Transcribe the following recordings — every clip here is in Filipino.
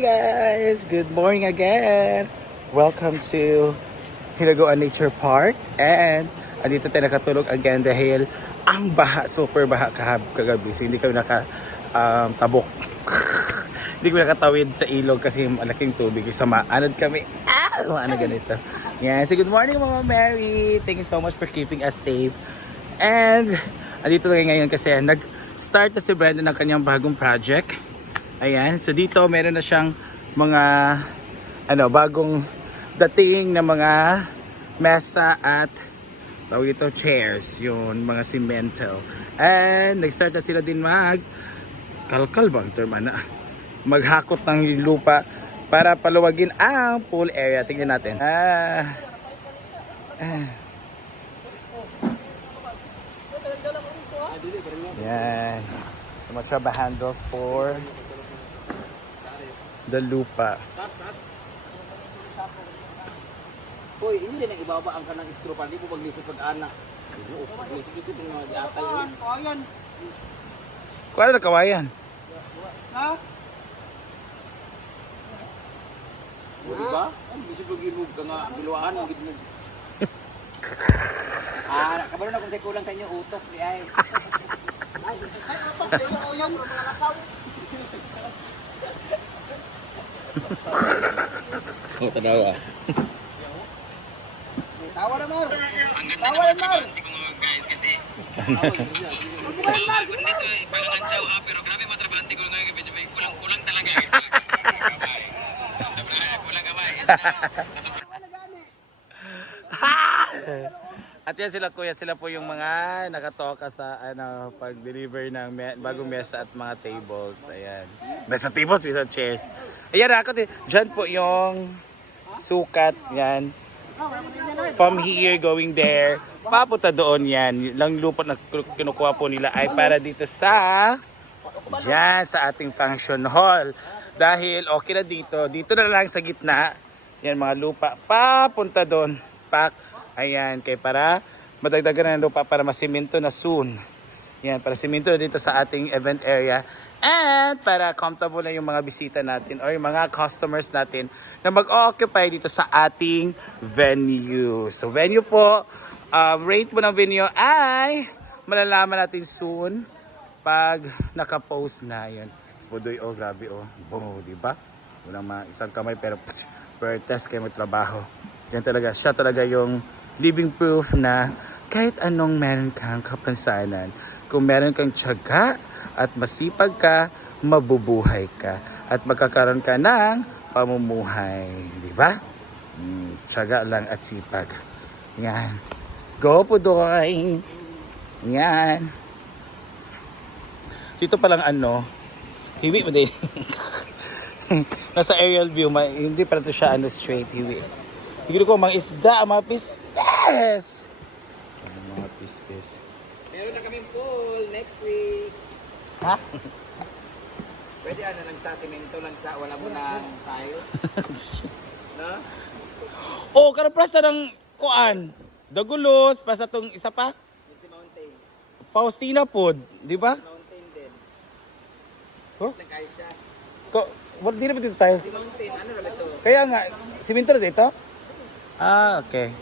guys! Good morning again! Welcome to Hinagoan Nature Park. And andito tayo nakatulog again dahil ang baha, super baha kahab kagabi. So hindi kami naka um, tabok hindi kami nakatawid sa ilog kasi malaking tubig. Isa maanad kami. Ah, maanad ganito yan, so good morning Mama Mary. Thank you so much for keeping us safe. And andito tayo ngayon kasi nag-start na si Brenda ng kanyang bagong project Ayan, so dito meron na siyang mga ano, bagong dating na mga mesa at tawag ito chairs, yun, mga cemento. And nag-start na sila din mag kalkal bang term ano? Maghakot ng lupa para paluwagin ang pool area. Tingnan natin. Ah. ah. Yan. So rubber handles for the lupa. Hoy, hindi din ang ibaba ang kanang istro po maglisod pag ana. Oo, paglisod-lisod yung mga giatay. Ayan. Kuha na kawayan. Ha? O di ba? Ang lisod mo gilug ka nga biluaan ang gilug. Ah, kabalo na kung say kulang sa inyo utok di ay. Ay, otok. Di ba o yan? Mga kasaw. Oh, tanawa. Tawa na, Mar. Ang ganda Tawa na, Mar. ko mga guys kasi Hindi to eh, palangan chow ha, pero grabe matrabante ko ngayon kulang-kulang talaga guys. Sobrang kulang ka ba? At yan sila kuya, sila po yung mga nakatoka sa ano, pag-deliver ng me- bagong mesa at mga tables. Ayan. Mesa tables, mesa chairs. Ayan ako din. Diyan po yung sukat. Yan. From here going there. Papunta doon yan. Lang lupot na kinukuha po nila ay para dito sa Diyan sa ating function hall. Dahil okay na dito. Dito na lang sa gitna. Yan mga lupa. Papunta doon. Pak. Ayan. Kay para madagdagan na lupa para masimento na soon. Yan. Para simento na dito sa ating event area. And para comfortable na yung mga bisita natin or yung mga customers natin na mag-occupy dito sa ating venue. So venue po, uh, rate mo ng venue ay malalaman natin soon pag naka-post na yun. Spudoy, oh, grabe, oh. Bo, di ba? Walang mga isang kamay, pero per test kayo magtrabaho. Yan talaga, siya talaga yung living proof na kahit anong meron kang kapansanan, kung meron kang tiyaga at masipag ka, mabubuhay ka. At magkakaroon ka ng pamumuhay. Di ba? Mm, tiyaga lang at sipag. Yan. Go po doy! Yan. Dito pa lang ano, hiwi mo din. Nasa aerial view, hindi pa to siya ano, straight hiwi. Hindi ko mga isda, mga pispes. Ano, mga pispes. Meron na kaming pool next week. Ha? Pwede ano lang sa semento lang sa wala mo ng tiles. No? oh, karaprasa ng kuan. Dagulos, pa sa tong isa pa. Misty Mountain. Faustina Pod, di ba? Mountain din. Huh? Nag-ice siya. Ko, what di na ba dito tiles? Mountain, ano na ba ito? Kaya nga, siminto na dito? Ah, okay.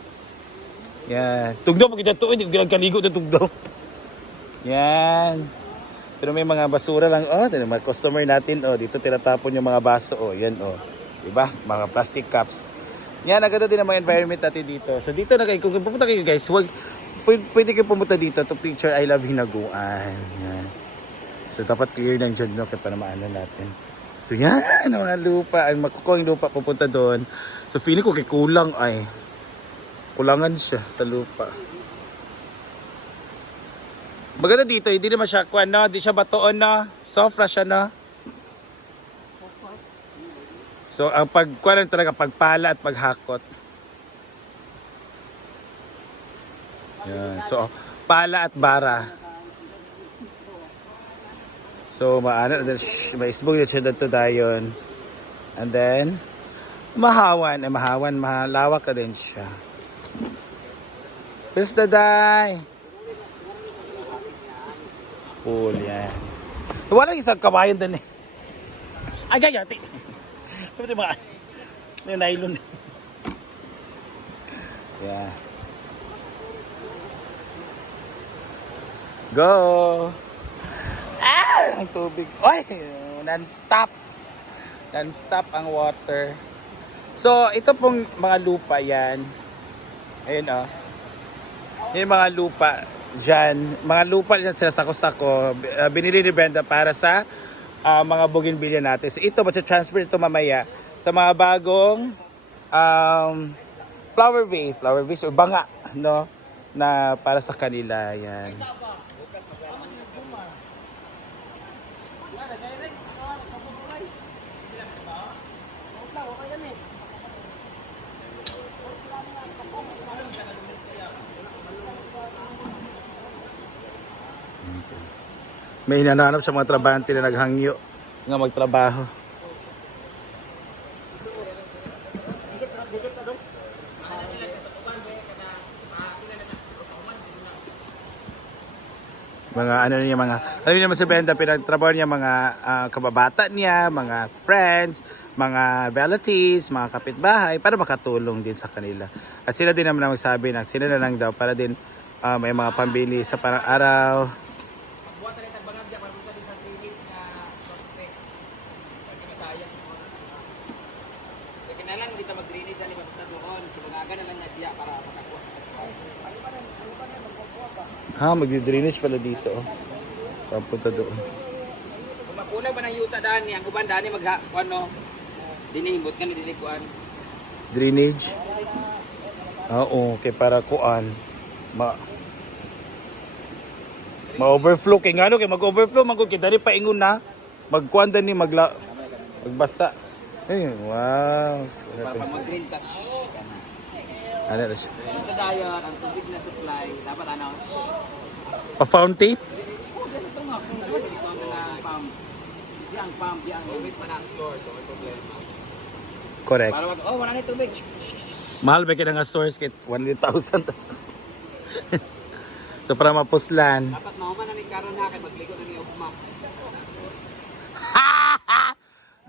Yan. Tugdaw pag tuon, hindi ginagkaligo na tugdaw. Yan. Pero may mga basura lang. Oh, ito mga customer natin. Oh, dito tinatapon yung mga baso. Oh, yan oh. Diba? Mga plastic cups. Yan, agad din ang mga environment natin dito. So dito na kayo, kung pupunta kayo guys, wag, pwede, kayo pumunta dito to picture I love Hinaguan. Yan. So dapat clear ng dyan, no? Kaya maano natin. So yan, mga lupa. Ang makukuha lupa pupunta doon. So feeling ko kay kulang ay. Kulangan siya sa lupa. Maganda dito, hindi naman siya kuan no, hindi siya batoon no. Soft na siya no. So ang pagkuan talaga pagpala at paghakot. Yan. So pala at bara. So maano may isbog din siya dito dayon. And then mahawan, eh mahawan, malawak na din siya. Pils daday. Cool yan. Wala isang kabayan din eh. Ay, gaya. Ano ba yung mga yung nylon? yeah. Go! Ah! Ang tubig. Oy! Non-stop. Non-stop ang water. So, ito pong mga lupa yan. Ayun oh. Yung mga lupa dyan. Mga lupa dyan sila sako-sako. uh, Binili ni Brenda para sa ah, mga bougainvillea natin. So, ito, transfer ito mamaya sa mga bagong um, flower vase, flower vase o banga, no? Na para sa kanila, yan. May hinanap sa mga trabahante na naghangyo. Nga magtrabaho. mga ano niya mga ano niya si Brenda pinagtrabaho niya mga ah, kababata niya mga friends mga relatives mga kapitbahay para makatulong din sa kanila. At sila din naman ang magsabi na sila na lang daw para din ah, may mga pambili sa parang araw Buwan tayo tagbangan dyan, para punta din sa village na prospect. Pagka masayang mo. Kaya kinalan mo dito mag-drainage yan, ipapunta doon. Sumangaga na lang niya diya para makakuha. ha magdi-drainage pala dito oh. papunta doon. Kung makulang ba ng yuta dani, ang guban dani mag ano, dinihimbot ka na drainage? Oo okay para kuan ma ma-overflow. Kay ngano kay mag-overflow magud kay dali pa ingon na. Magkuan ni magla magbasa eh wow Para pag mag-green touch. ano na siya Ito dayon, ang tubig na supply, dapat ano? pa fountain Ito nga, kung ito na pump. Di ang pump, di ang pa na ang source, so may problema. correct Para wag, oh, wala na tubig. mahal ba kaya nga source kit 100,000 so para mapuslan Dapat mahuman na ni Karon ha, kay magligo na ni Ugma.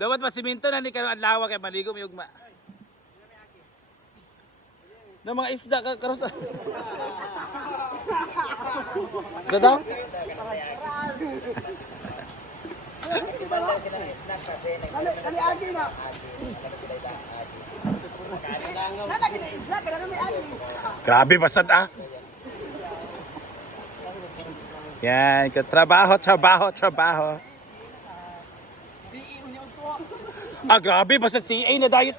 Dapat masiminto na ni karon adlaw kay maligo mi ugma na mga isda ka karon sa daw? Kani agi na. Nana kini isla kana may agi. Grabe basad ah. Yan, trabaho, trabaho, trabaho. Ah, grabe, basta CA na diet.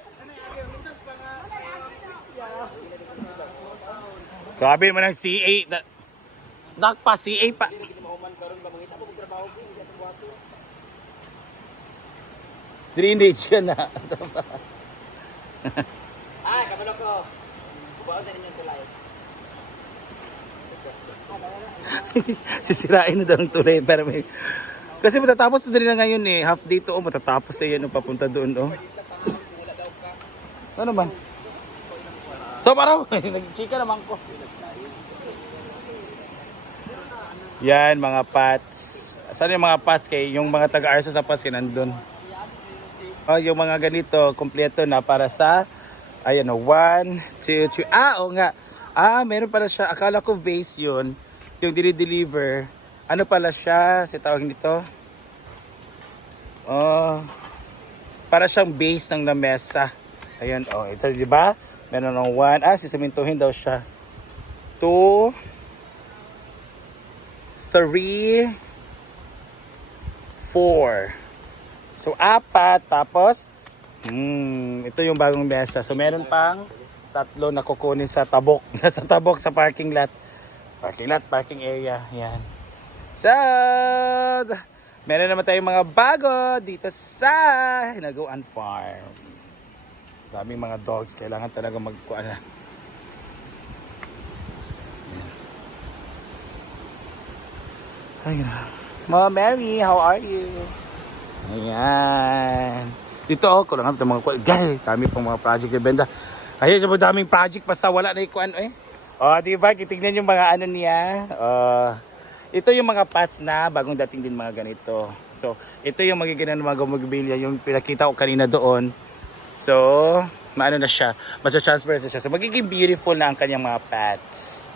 Grabe naman ang CA. Na, snack pa, CA pa. Drainage ka na. Ay, kabalo ko. Kubaon sa ninyong tulay. Sisirain na daw ang tulay para may... Kasi matatapos na din na ngayon eh. Half day to, oh, matatapos na yan oh, papunta doon. Oh. Ano man? So parang, nag-chika naman ko. Yan, mga pats. Saan yung mga pats? Kay yung mga taga-arsa sa pats, nandun. Oh, yung mga ganito, kompleto na para sa, ayan o, one, two, three. Ah, oo nga. Ah, meron pala siya. Akala ko vase yun. Yung dinideliver. Ano pala siya? Si tawag nito? Oh, para siyang base ng lamesa. Ayan, oh, ito, di ba? Meron ng one. Ah, sisamintuhin daw siya. Two, three, four. So, apat. Tapos, hmm, ito yung bagong mesa. So, meron pang tatlo na kukunin sa tabok. Nasa tabok sa parking lot. Parking lot, parking area. Yan. So, meron naman tayong mga bago dito sa Hinaguan Farm. Daming mga dogs. Kailangan talaga magkuha na. Ay, na. Mama Mary, how are you? Ayan. Dito oh, kulangan ito mga kuwan. Gay, dami pang mga project ni Benda. Ayun, mga daming project basta wala na ikuan eh. Oh, di ba? Kitignan yung mga ano niya. Oh, ito yung mga pots na bagong dating din mga ganito. So, ito yung magiging ng mga mobilya, yung pinakita ko kanina doon. So, maano na siya, matcha-transfer na siya. So, magiging beautiful na ang kanyang mga pots.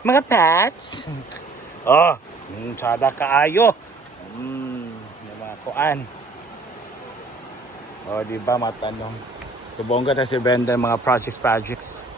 Mga pots? oh, mm, tsada kaayo. Mm, yung mga kuan. Oh, di ba matanong. So, bongga na si Brenda mga projects projects.